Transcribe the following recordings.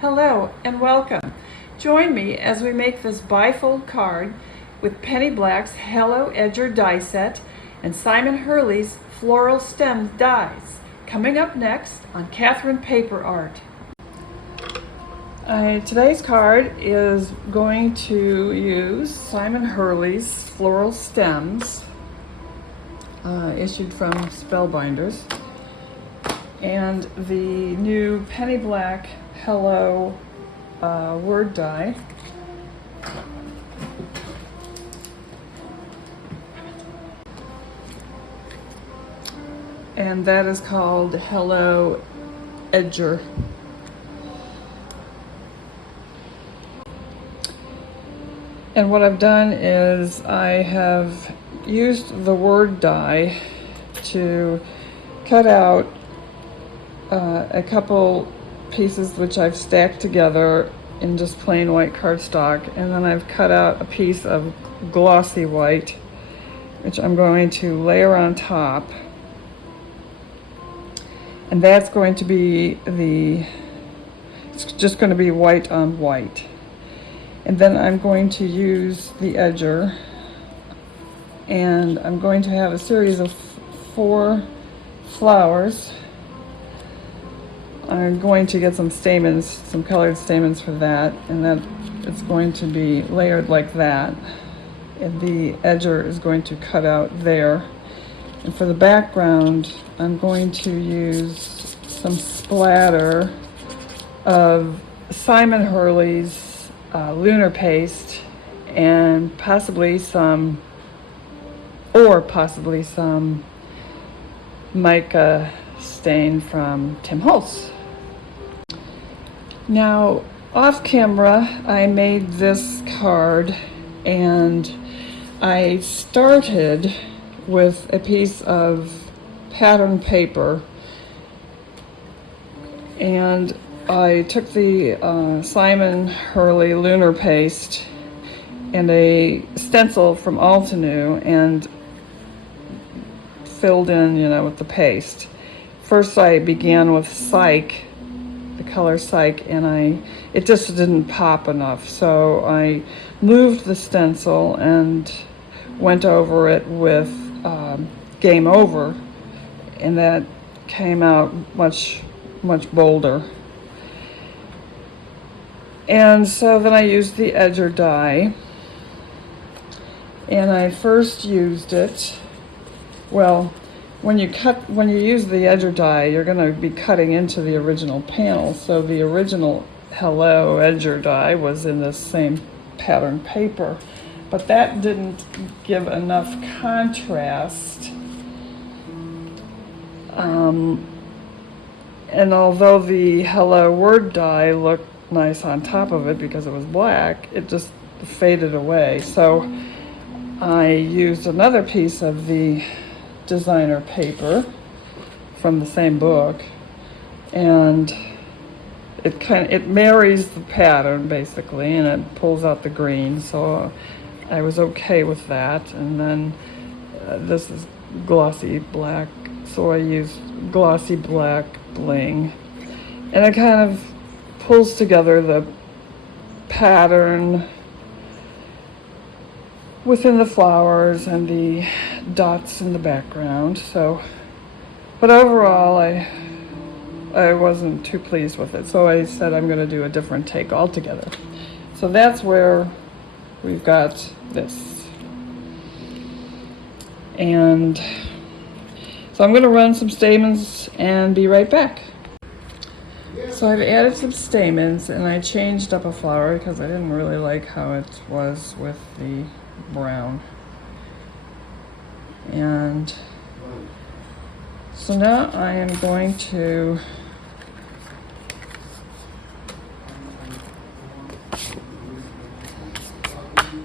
Hello and welcome. Join me as we make this bifold card with Penny Black's Hello Edger die set and Simon Hurley's Floral Stems dies. Coming up next on Catherine Paper Art. Today's card is going to use Simon Hurley's Floral Stems, issued from Spellbinders, and the new Penny Black Hello word die. And that is called Hello Edger. And what I've done is I have used the word die to cut out a couple pieces which I've stacked together in just plain white cardstock, and then I've cut out a piece of glossy white which I'm going to layer on top, and that's going to be it's just going to be white on white. And then I'm going to use the edger, and I'm going to have a series of 4 flowers. I'm going to get some stamens, some colored stamens for that, and that it's going to be layered like that. And the edger is going to cut out there. And for the background, I'm going to use some splatter of Simon Hurley's lunar paste and possibly some mica stain from Tim Holtz. Now, off camera, I made this card, and I started with a piece of pattern paper, and I took the Simon Hurley lunar paste and a stencil from Altenew and filled in, with the paste. First I began with Psych, the color Psych, and it just didn't pop enough, so I moved the stencil and went over it with Game Over, and that came out much bolder. And so then I used the edger die, and I first used it, well, when you use the edger die, you're going to be cutting into the original panel. So the original Hello Edger die was in this same pattern paper, but that didn't give enough contrast. And although the Hello word die looked nice on top of it because it was black, it just faded away. So I used another piece of the designer paper from the same book, and it marries the pattern basically, and it pulls out the green, so I was okay with that. And then this is glossy black, so I used glossy black bling, and it kind of pulls together the pattern within the flowers and the dots in the background. So, but overall I wasn't too pleased with it, so I said I'm going to do a different take altogether. So that's where we've got this, and so I'm going to run some stamens and be right back. So I've added some stamens, and I changed up a flower because I didn't really like how it was with the brown. And so now I am going to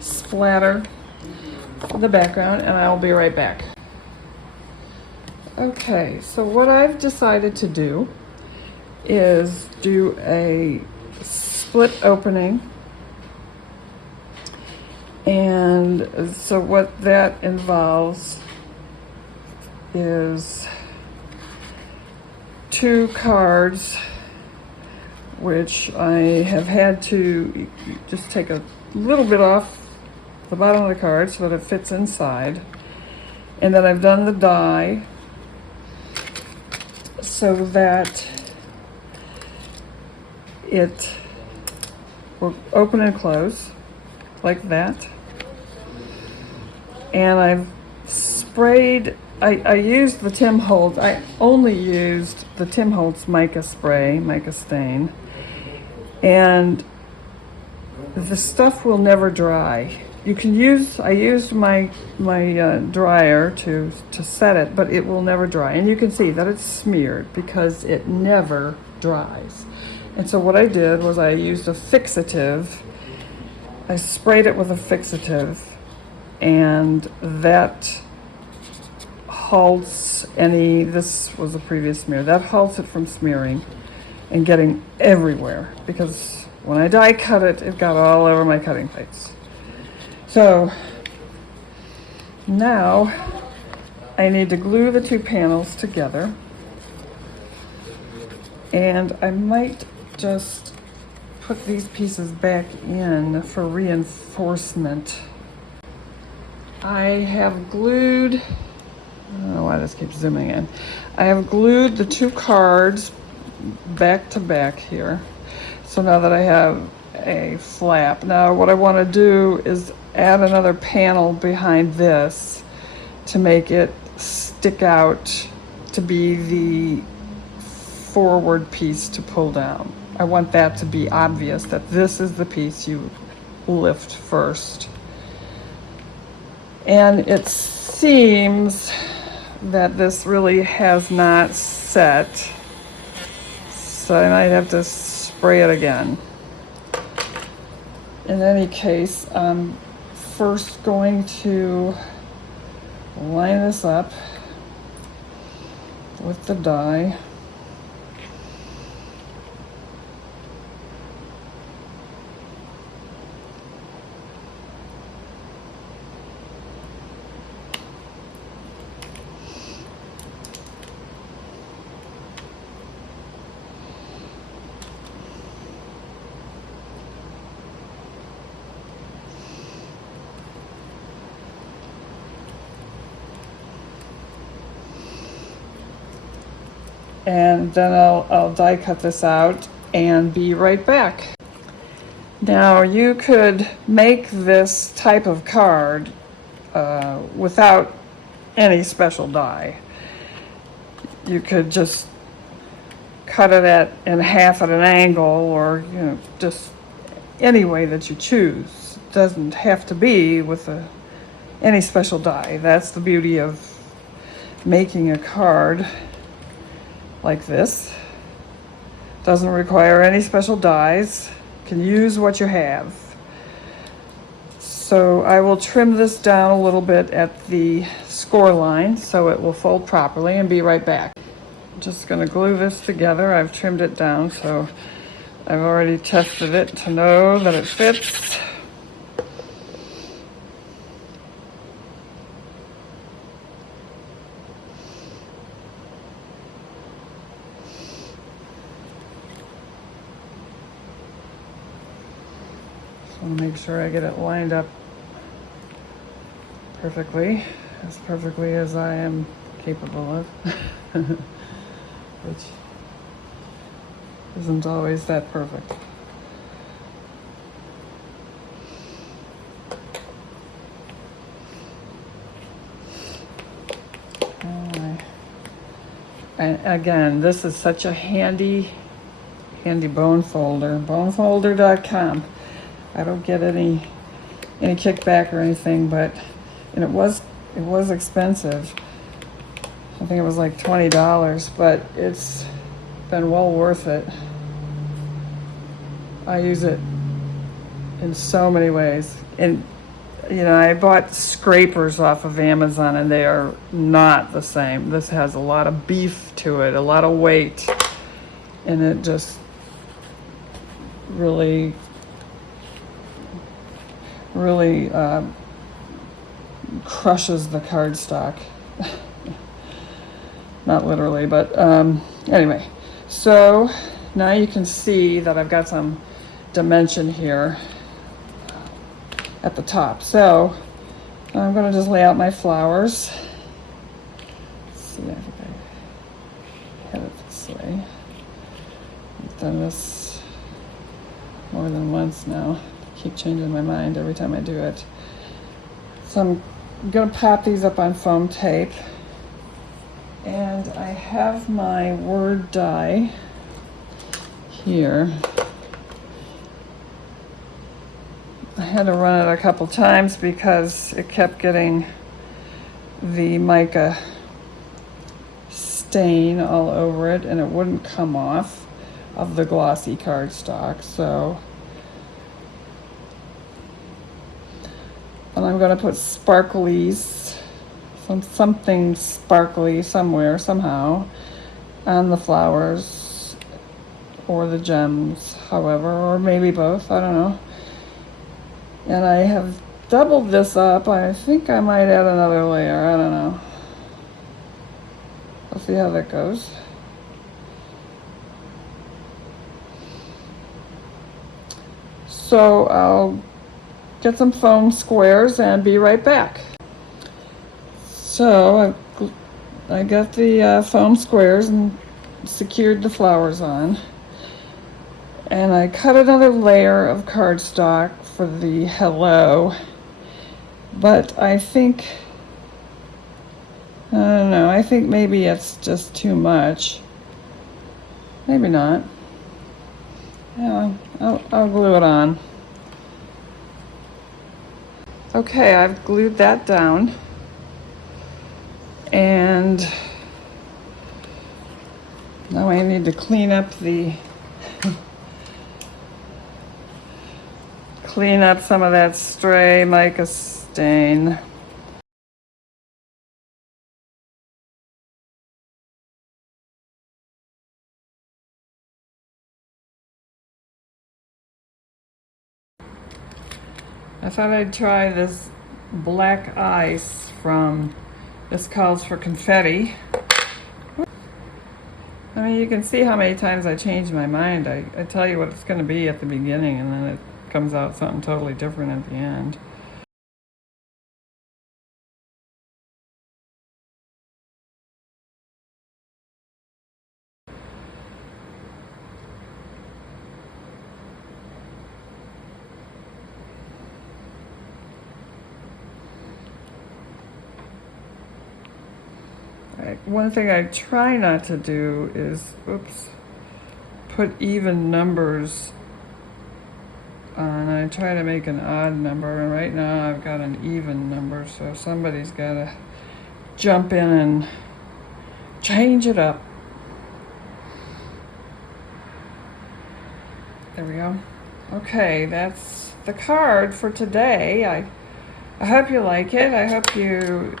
splatter the background, and I will be right back. Okay, so what I've decided to do is do a split opening, and so what that involves is 2 cards which I have had to just take a little bit off the bottom of the card so that it fits inside. And then I've done the die so that it will open and close like that. And I've sprayed, I used the Tim Holtz, I only used the Tim Holtz Mica Spray, Mica Stain. And the stuff will never dry. You can use, I used my dryer to set it, but it will never dry. And you can see that it's smeared because it never dries. And so what I did was I used a fixative. I sprayed it with a fixative, and that halts any, this was a previous smear, that halts it from smearing and getting everywhere, because when I die cut it, it got all over my cutting plates. So now I need to glue the two panels together, and I might just put these pieces back in for reinforcement. I have glued, I don't know why this keeps zooming in. I have glued the two cards back to back here. So now that I have a flap, now what I want to do is add another panel behind this to make it stick out to be the forward piece to pull down. I want that to be obvious that this is the piece you lift first. And it seems that this really has not set, so I might have to spray it again. In any case, I'm first going to line this up with the die. And then I'll die cut this out and be right back. Now you could make this type of card without any special die. You could just cut it in half at an angle, or just any way that you choose. It doesn't have to be with any special die. That's the beauty of making a card like this. Doesn't require any special dies. Can use what you have. So I will trim this down a little bit at the score line so it will fold properly, and be right back. I'm just going to glue this together. I've trimmed it down, so I've already tested it to know that it fits. I'll make sure I get it lined up perfectly as I am capable of, which isn't always that perfect. And again, this is such a handy bone folder. Bonefolder.com. I don't get any kickback or anything, and it was expensive. I think it was like $20, but it's been well worth it. I use it in so many ways. And I bought scrapers off of Amazon, and they are not the same. This has a lot of beef to it, a lot of weight, and it just really crushes the cardstock. Not literally, but anyway. So now you can see that I've got some dimension here at the top. So I'm going to just lay out my flowers. Let's see, I think I had it this way. I've done this more than once now. I keep changing my mind every time I do it. So I'm going to pop these up on foam tape. And I have my word die here. I had to run it a couple times because it kept getting the mica stain all over it and it wouldn't come off of the glossy cardstock. So, and I'm going to put sparklies, something sparkly somewhere, somehow, on the flowers or the gems, however, or maybe both, I don't know. And I have doubled this up. I think I might add another layer. I don't know. We'll see how that goes. So I'll get some foam squares and be right back. So I got the foam squares and secured the flowers on. And I cut another layer of cardstock for the hello, but I think, I don't know, I think maybe it's just too much. Maybe not. Yeah, I'll glue it on. Okay, I've glued that down. And now I need to clean up some of that stray mica stain. I thought I'd try this black ice from This Calls For Confetti. I mean, you can see how many times I change my mind. I tell you what it's going to be at the beginning, and then it comes out something totally different at the end. One thing I try not to do is, put even numbers on. I try to make an odd number, and right now I've got an even number, so somebody's got to jump in and change it up. There we go. Okay, that's the card for today. I hope you like it. I hope you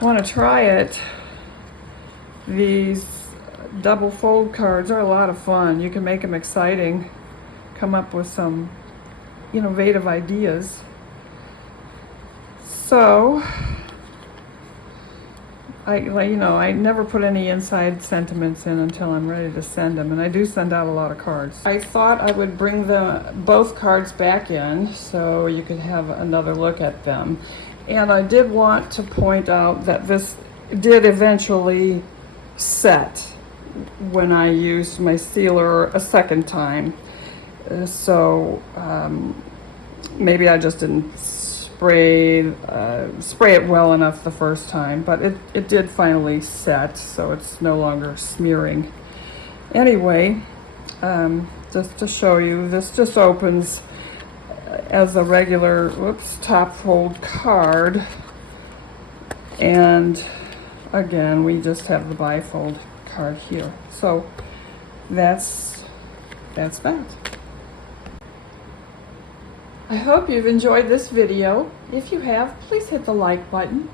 want to try it. These double fold cards are a lot of fun. You can make them exciting, come up with some innovative ideas. So I never put any inside sentiments in until I'm ready to send them, and I do send out a lot of cards. I thought I would bring both cards back in so you could have another look at them. And I did want to point out that this did eventually set when I used my sealer a second time. So maybe I just didn't spray it well enough the first time, but it did finally set, so it's no longer smearing. Anyway, just to show you, this just opens as a regular top fold card, and again we just have the bifold card here. So that's that. I hope you've enjoyed this video. If you have, please hit the like button